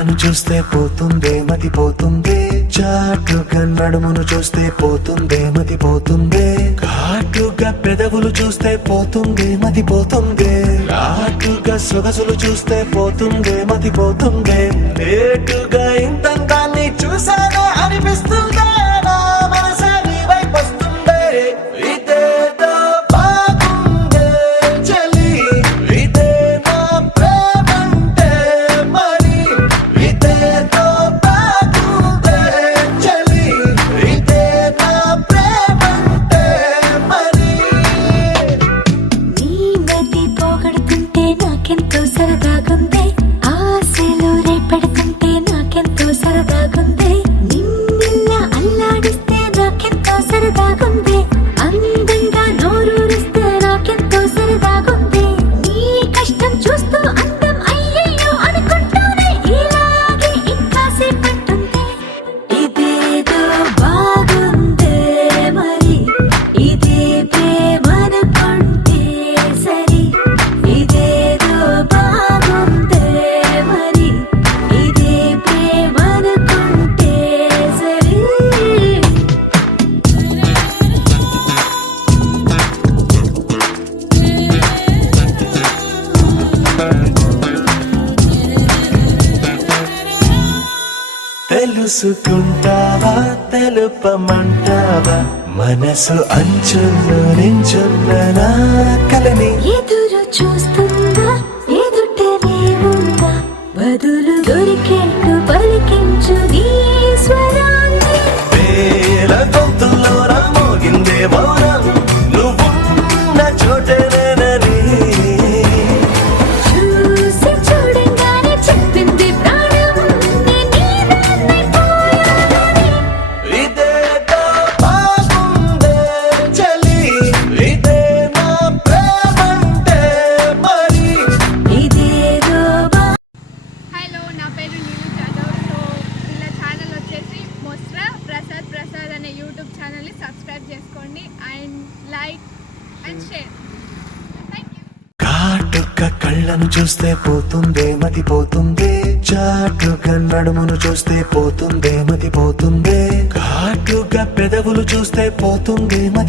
కళ్ళను చూస్తే పోతుందే మతి పోతుందే, చాటుగా నడుమును చూస్తే పోతుందే మతి పోతుందే, ఘాటుగా పెదవులు చూస్తే పోతుందే మతి పోతుందే, ఘాటుగా సొగసులు చూస్తే పోతుందే మతి పోతుందే, లేటుగా ఇంతంతాన్ని చూసానే అనిపిస్తుందే, నా మనసే నీ వైపు వస్తుందే. ఇదేదో బాగుందే చలి, ఇదే నా ప్రేమంటే మరి, ఇదేదో బాగుందే చలి, ఇదే నా ప్రేమంటే మరి. నీ మతి పోగొడుతుంటే నాకెంతో సరదాగుంది, ఆశలు రేపెడుతుంటే నాకెంతో సరదాగుంది, నిన్నెల్లా అల్లాడిస్తే నాకెంతో సరదాగుంది, అందంగా నోరూరిస్తే నాకెంతో సరదాగుంది, నీ కష్టం చూస్తూ అందం అయ్యయ్యో అనుకుంటూనే ఇలాగే ఇంకాసేపట్టుంది. ఇదేదో బాగుందే మరి, ఇదే ప్రేమనుకుంటే సరి, ఇదేదో బాగుందే మరి, ఇదే ప్రేమనుకుంటే సరి. తెలుసుకుంటావా తెలుపమంటావా, మనసు అంచుల్లో నించున్న నా కలని, ఎదురు చూస్తుందా ఎదుటనే ఉందా, బదులు దొరికేట్టు పలికించు నీ స్వరాన్ని. వేల గొంతుల్లో నా మోగిందే మౌనం, నువ్వున్న చోటనేనని, చూసి చూడంగానే చెప్పింది ప్రాణం, నీదాన్నైపోయానని. ఇదేదో బాగుందే చలి, ఇదే నా ప్రేమంటే మరి. ఇదేదో హలో, నా పేరు నీలు జాదవ్. సో వీళ్ళ ఛానల్ వచ్చేసి మొస్రా ప్రసాద్ అనే యూట్యూబ్ ఛానల్ని సబ్స్క్రైబ్ చేసుకోండి and like and share. Thank you. ఘాటుగా కళ్ళను చూస్తే పోతుందే మతి పోతుందే, చాటుగా నడుమును చూస్తే పోతుందే మతి పోతుందే, ఘాటుగా పెదవులు చూస్తే పోతుందే మతి